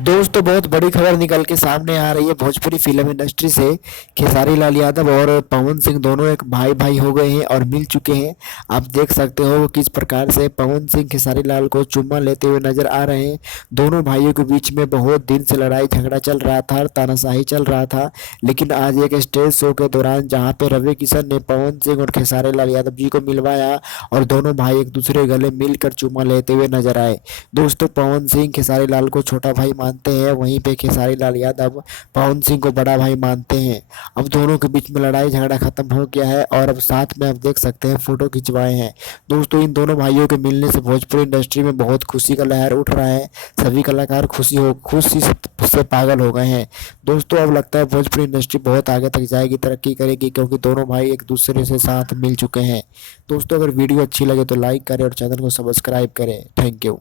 दोस्तों बहुत बड़ी खबर निकल के सामने आ रही है भोजपुरी फिल्म इंडस्ट्री से। खेसारी लाल यादव और पवन सिंह दोनों एक भाई भाई हो गए हैं और मिल चुके हैं। आप देख सकते हो किस प्रकार से पवन सिंह खेसारी लाल को चुम्मा लेते हुए नजर आ रहे हैं। दोनों भाइयों के बीच में बहुत दिन से लड़ाई झगड़ा चल रहा था, तानाशाही चल रहा था। लेकिन आज एक स्टेज शो के दौरान जहाँ पे रवि किशन ने पवन सिंह और खेसारी लाल यादव जी को मिलवाया और दोनों भाई एक दूसरे गले मिलकर चुम्मा लेते हुए नजर आए। दोस्तों पवन सिंह खेसारी लाल को छोटा भाई मानते हैं, वहीं पे खेसारी लाल यादव पवन सिंह को बड़ा भाई मानते हैं। अब दोनों के बीच में लड़ाई झगड़ा खत्म हो गया है और अब साथ में आप देख सकते हैं फोटो खिंचवाए हैं। दोस्तों इन दोनों भाइयों के मिलने से भोजपुरी इंडस्ट्री में बहुत खुशी का लहर उठ रहा है। सभी कलाकार खुशी से पागल हो गए हैं। दोस्तों अब लगता है भोजपुरी इंडस्ट्री बहुत आगे तक जाएगी, तरक्की करेगी, क्योंकि दोनों भाई एक दूसरे से साथ मिल चुके हैं। दोस्तों अगर वीडियो अच्छी लगे तो लाइक करें और चैनल को सब्सक्राइब करें। Thank you.